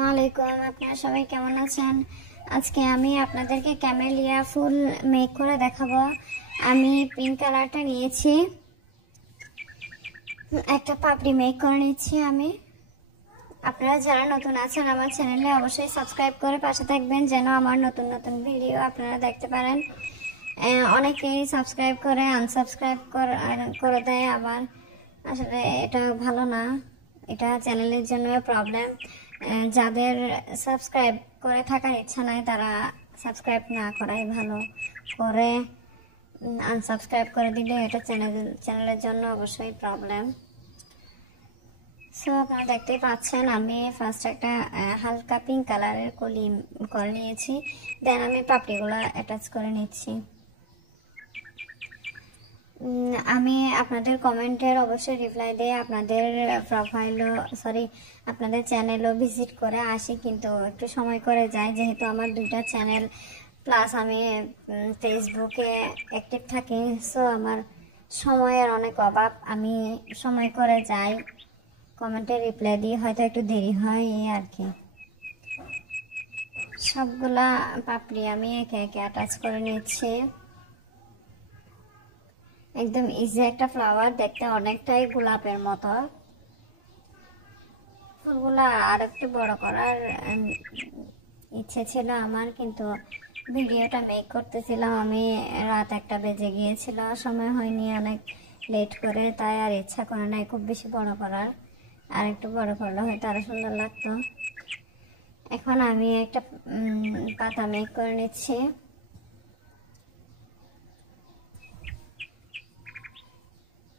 ওয়ালাইকুম, আপনারা সবাই কেমন আছেন? আজকে আমি আপনাদেরকে ক্যামেলিয়া ফুল মেক করে দেখাবো। আমি পিঙ্ক কালারটা নিয়েছি, একটা পাপড়ি মেক করে নিচ্ছি আমি। আপনারা যারা নতুন আছেন আমার চ্যানেলে অবশ্যই সাবস্ক্রাইব করে পাশে থাকবেন, যেন আমার নতুন নতুন ভিডিও আপনারা দেখতে পারেন। অনেকেই সাবস্ক্রাইব করে আনসাবস্ক্রাইব করে দেয়, আবার আসলে এটা ভালো না, এটা চ্যানেলের জন্য প্রবলেম। যাদের সাবস্ক্রাইব করে থাকার ইচ্ছা নাই তারা সাবস্ক্রাইব না করাই ভালো, করে আনসাবস্ক্রাইব করে দিলে এটা চ্যানেলের জন্য অবশ্যই প্রবলেম। সো আপনারা দেখতেই পাচ্ছেন আমি ফার্স্ট একটা হালকা পিঙ্ক কালারের কলি করে নিয়েছি, দেন আমি পাপড়িগুলো অ্যাটাচ করে নিচ্ছি। আমি আপনাদের কমেন্টের অবশ্যই রিপ্লাই দিয়ে আপনাদের আপনাদের চ্যানেলও ভিজিট করে আসি, কিন্তু একটু সময় করে যাই যেহেতু আমার দুইটা চ্যানেল প্লাস আমি ফেসবুকে অ্যাক্টিভ থাকি। সো আমার সময়ের অনেক অভাব, আমি সময় করে যাই, কমেন্টে রিপ্লাই দিই, হয়তো একটু দেরি হয় এই আর কি। সবগুলা পাপড়ি আমি একে একে অ্যাটাচ করে নিচ্ছি। একদম ইজি একটা ফ্লাওয়ার, দেখতে অনেকটাই গোলাপের মতো। ফুলগুলা আর একটু বড় করার ইচ্ছে ছিল আমার, কিন্তু ভিডিওটা মেক করতেছিলাম আমি, রাত 1টা বেজে গিয়েছিল, সময় হয়নি, অনেক লেট করে, তাই আর ইচ্ছা করে নাই খুব বেশি বড় করার। আর একটু বড় করলে হয়তো আরো সুন্দর লাগতো। এখন আমি একটা পাতা মেক করে নিচ্ছি।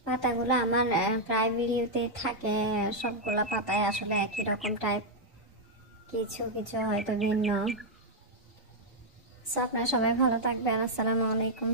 পাতাগুলো আমার প্রায় ভিডিওতে থাকে, সবগুলা পাতায় আসলে একই রকম টাইপ, কিছু কিছু হয়তো ভিন্ন। সো আপনারা সবাই ভালো থাকবেন। আসসালামু আলাইকুম।